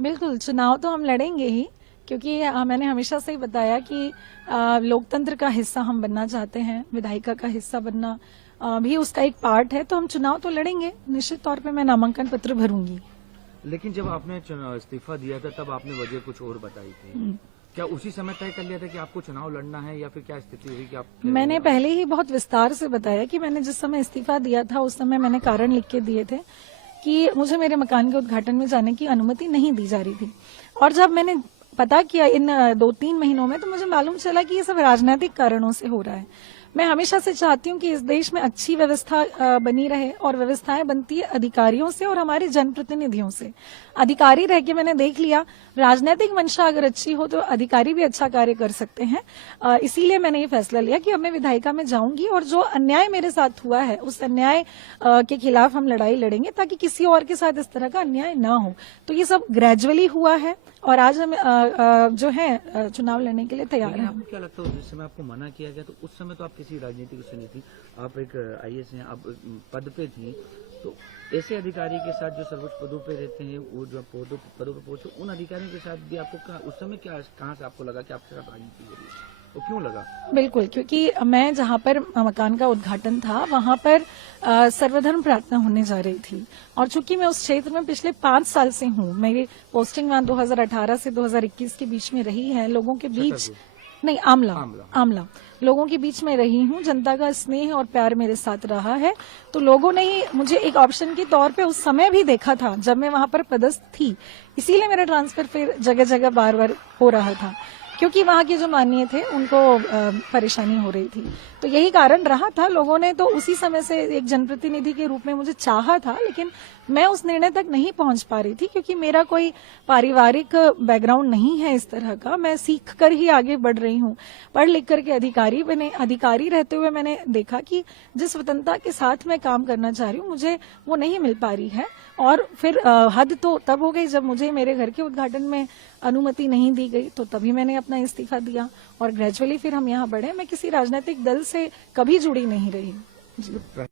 बिल्कुल, चुनाव तो हम लड़ेंगे ही, क्योंकि मैंने हमेशा से ही बताया कि लोकतंत्र का हिस्सा हम बनना चाहते हैं, विधायिका का हिस्सा बनना भी उसका एक पार्ट है, तो हम चुनाव तो लड़ेंगे। निश्चित तौर पे मैं नामांकन पत्र भरूंगी। लेकिन जब आपने इस्तीफा दिया था तब आपने वजह कुछ और बताई थी, क्या उसी समय तय कर लिया था कि आपको चुनाव लड़ना है, या फिर क्या स्थिति हुई कि आप? मैंने पहले ही बहुत विस्तार से बताया कि मैंने जिस समय इस्तीफा दिया था उस समय मैंने कारण लिख के दिए थे कि मुझे मेरे मकान के उद्घाटन में जाने की अनुमति नहीं दी जा रही थी। और जब मैंने पता किया इन 2-3 महीनों में, तो मुझे मालूम चला कि ये सब राजनीतिक कारणों से हो रहा है। मैं हमेशा से चाहती हूँ कि इस देश में अच्छी व्यवस्था बनी रहे, और व्यवस्थाएं बनती है अधिकारियों से और हमारे जनप्रतिनिधियों से। अधिकारी रह के मैंने देख लिया, राजनीतिक मंशा अगर अच्छी हो तो अधिकारी भी अच्छा कार्य कर सकते हैं। इसीलिए मैंने ये फैसला लिया कि अब मैं विधायिका में जाऊंगी, और जो अन्याय मेरे साथ हुआ है उस अन्याय के खिलाफ हम लड़ाई लड़ेंगे, ताकि किसी और के साथ इस तरह का अन्याय ना हो। तो ये सब ग्रेजुअली हुआ है, और आज हम जो है चुनाव लड़ने के लिए तैयार हैं। आपको क्या लगता है जिस समय आपको मना किया गया, तो उस समय तो आप किसी राजनीति से नहीं थी, आप एक आईएएस हैं, आप पद पे थी, तो ऐसे अधिकारी के साथ जो सर्वोच्च पदों पे रहते हैं, वो जो पदों पे पहुंचे, उन अधिकारियों के साथ भी आपको उस समय कहाँ से आपको लगा कि आपके साथ राजनीति हो रही है, तो क्यों लगा? बिल्कुल, क्योंकि मैं जहाँ पर मकान का उद्घाटन था वहाँ पर सर्वधर्म प्रार्थना होने जा रही थी, और चूंकि मैं उस क्षेत्र में पिछले 5 साल से हूँ, मेरी पोस्टिंग वहाँ 2018 से 2021 के बीच में रही है, लोगों के बीच नहीं, आमला लोगों के बीच में रही हूँ, जनता का स्नेह और प्यार मेरे साथ रहा है। तो लोगों ने ही मुझे एक ऑप्शन के तौर पे उस समय भी देखा था जब मैं वहां पर पदस्थ थी, इसीलिए मेरा ट्रांसफर फिर जगह जगह बार बार हो रहा था, क्योंकि वहां के जो माननीय थे उनको परेशानी हो रही थी। तो यही कारण रहा था। लोगों ने तो उसी समय से एक जनप्रतिनिधि के रूप में मुझे चाहा था, लेकिन मैं उस निर्णय तक नहीं पहुंच पा रही थी, क्योंकि मेरा कोई पारिवारिक बैकग्राउंड नहीं है इस तरह का। मैं सीख कर ही आगे बढ़ रही हूँ, पढ़ लिख करके अधिकारी रहते हुए मैंने देखा कि जिस स्वतंत्रता के साथ मैं काम करना चाह रही हूँ मुझे वो नहीं मिल पा रही है। और फिर हद तो तब हो गई जब मुझे मेरे घर के उद्घाटन में अनुमति नहीं दी गई, तो तभी मैंने अपना इस्तीफा दिया, और ग्रेजुअली फिर हम यहाँ बढ़े। मैं किसी राजनीतिक दल से कभी जुड़ी नहीं रही।